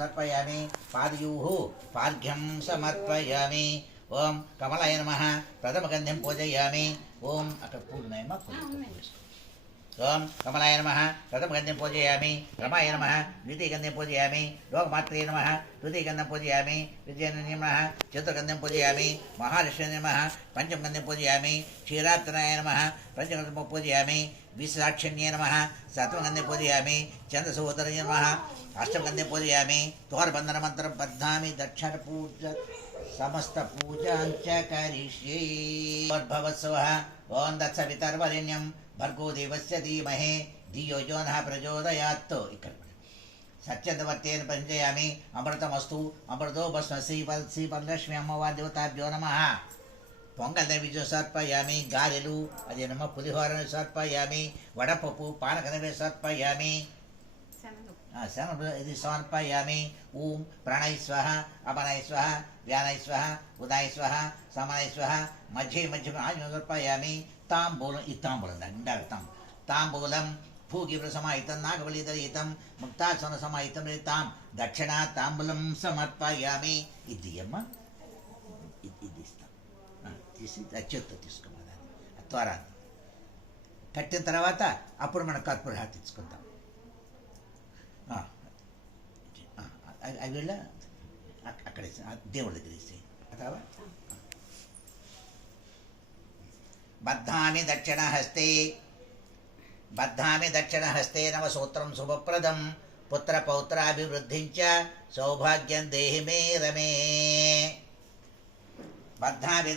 సమర్పయామి పాదయూః పార్ఘ్యం సమర్పయామి ఓం కమలాయ నమః ప్రథమగంధ్యం పూజయామి ఓం అక్కడ పూర్ణయమ ఓం కమలాయ నమః ప్రథమగంధ్యం పూజయామి రమాయ నమః ద్వితీయగంధ్యం పూజయామి లోకమాత్రే నమః తృతీయగంధ్యం పూజయామి విద్యాన్య నమః చతుర్గంధ్యం పూజయామి మహాలక్ష్మీ నమః పంచమగంధ్యం పూజయామి క్షీరార్తనాయ నమః పంచగంధ్యం పూజయామి విశాక్షణ్యే నమః సప్తమగంధ్యం పూజయామి చంద్రసూదరాయ నమః అష్టమగంధ్యం పూజయామి తోరబంధన మంత్రం బద్ధామి దక్షిణ పూజ సమస్త పూజాంచ కరిష్యే భవస్వః ఓం తత్సవితర్వరేణ్యం భర్గో దేవస్య ధీమహి ధియో యో నః ప్రచోదయాత్. ఇక్కడ సత్యంతవర్తేన పంచయామి అమృతమస్తు అమృతో భస్మ శ్రీపరలక్ష్మి అమ్మవారి దేవతాభ్యో నమః. పొంగల్ నైవేద్యం సమర్పయామి గారెలు అదే నమ్మ పులిహోరను సమర్పయామి వడపప్పు పానకనవే సమర్పయామి ఇది సమర్పయామి. ఓం ప్రాణాయ స్వః అపనాయ స్వః వ్యానాయ స్వః ఉదాయ స్వః సమానాయ స్వః మధ్య మధ్య సమర్పయామి. తాంబూలం ఈ తాంబూలం ఇండాక తాంబూలం భూగివ్ర సమాహితం నాగబలిదరహితం ముక్తాసన సమాహితం తాం దక్షిణ తాంబూలం సమర్పయామి. ఇది అమ్మ ఇది ఇస్తాం తీసి అత్యుత్త తీసుకోవాలి త్వర కట్టిన తర్వాత అప్పుడు మనం కర్పూర హారతి తీసుకుందాం. అవి వెళ్ళ అక్కడ దేవుడి దగ్గర వేసి బద్ధామి దక్షిణ హస్తే నవ సూత్రం శుభప్రదం పుత్ర పౌత్రాభివృద్ధించ సౌభాగ్యం దేహి మే రమే. బద్ధామి